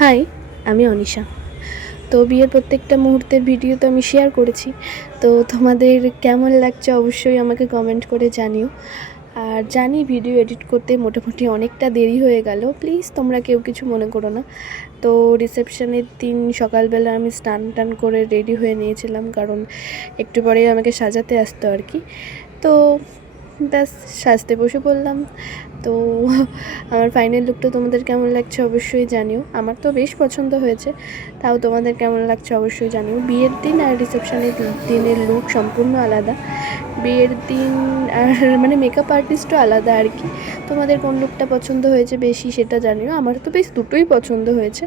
High, আমি অনিশা। তো বিয়ের প্রত্যেকটা মুহূর্তের ভিডিও তো আমি শেয়ার করেছি। তো তোমাদের কেমন লাগছে অবশ্যই আমাকে কমেন্ট করে জানিও। আর জানি ভিডিও এডিট করতে মোটামুটি অনেকটা দেরি হয়ে গেল, প্লিজ তোমরা কেউ কিছু মনে করো না। তো রিসেপশনের দিন সকালবেলা আমি স্নান টান করে রেডি হয়ে নিয়েছিলাম, কারণ একটু পরেই আমাকে সাজাতে আসতো আর কি। তো ব্যাস সাজতে বসে পড়লাম। তো আমার ফাইনাল লুকটা তোমাদের কেমন লাগছে অবশ্যই জানিও। আমার তো বেশ পছন্দ হয়েছে, তাও তোমাদের কেমন লাগছে অবশ্যই জানিও। বিয়ের দিন আর রিসেপশনের দিনের লুক সম্পূর্ণ আলাদা। বিয়ের দিন আর মানে মেকআপ আর্টিস্টও আলাদা আর কি। তোমাদের কোন লুকটা পছন্দ হয়েছে বেশি সেটা জানিও। আমার তো বেশ দুটোই পছন্দ হয়েছে।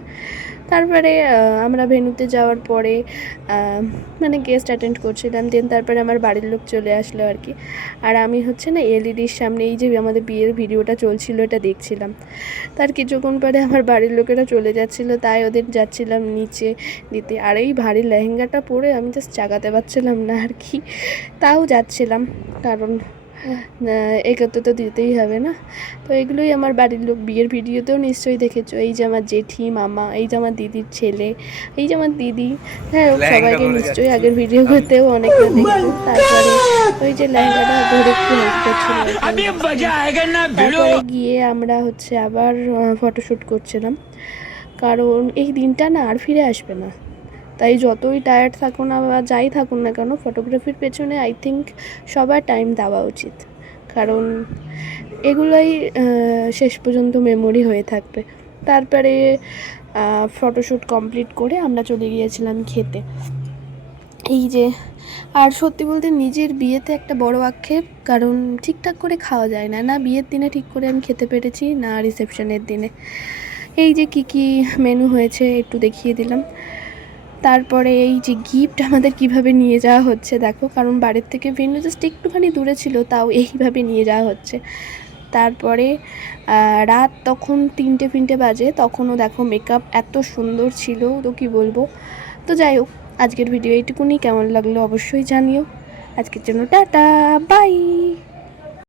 তারপরে আমরা ভেন্যুতে যাওয়ার পরে মানে গেস্ট অ্যাটেন্ড করছিলাম, দেন তারপরে আমার বাড়ির লোক চলে আসলো আর কি। আর আমি হচ্ছে না এলইডির সামনে এই যে আমাদের বিয়ের ভিডিওটা চলছিল এটা দেখছিলাম। তার কিছুক্ষণ পরে আমার বাড়ির লোকেরা চলে যাচ্ছিলো, তাই ওদের যাচ্ছিলাম নিচে দিতে। আর এই ভারী লেহেঙ্গাটা পরে আমি জাস্ট চাগাতে পারছিলাম না আর কি, তাও যাচ্ছিলাম, কারণ একাত্তর তো দিতেই হবে না। তো এগুলোই আমার বাড়ির লোক বিয়ের ভিডিওতেও নিশ্চয়ই দেখেছো। এই যে আমার জেঠি মামা, এই যে আমার দিদির ছেলে, এই যে আমার দিদি, হ্যাঁ সবাইকে নিশ্চয়ই আগের ভিডিওতেও অনেকটা দেখেছো। তারপরে ওই যে লেহেঙ্গাটা ধরে একটু হেল্প করছিল আর কি। তারপরে গিয়ে আমরা হচ্ছে আবার ফটোশ্যুট করছিলাম, কারণ এই দিনটা না আর ফিরে আসবে না। তাই যতই টায়ার্ড থাকুন না বা যাই থাকুন না কেন, ফটোগ্রাফির পেছনে আই থিঙ্ক সবার টাইম দেওয়া উচিত, কারণ এগুলোই শেষ পর্যন্ত মেমোরি হয়ে থাকবে। তারপরে ফটোশ্যুট কমপ্লিট করে আমরা চলে গিয়েছিলাম খেতে। এই যে, আর সত্যি বলতে নিজের বিয়েতে একটা বড় আক্ষেপ, কারণ ঠিকঠাক করে খাওয়া যায় না, না বিয়ের দিনে ঠিক করে আমি খেতে পেরেছি না রিসেপশনের দিনে। এই যে কী মেনু হয়েছে একটু দেখিয়ে দিলাম। তারপরে এই যে গিফট আমাদের কিভাবে নিয়ে যাওয়া হচ্ছে দেখো, কারণ বাড়ির থেকে ভেন্যু জাস্ট একটুখানি দূরে ছিল, তাও এইভাবে নিয়ে যাওয়া হচ্ছে। তারপরে রাত তখন 3টে বাজে, তখনও দেখো মেকআপ এত সুন্দর ছিল তো কী বলবো। তো যাই হোক, আজকের ভিডিও এইটুকুনি, কেমন লাগলো অবশ্যই জানিও। আজকের জন্য টাটা, বাই।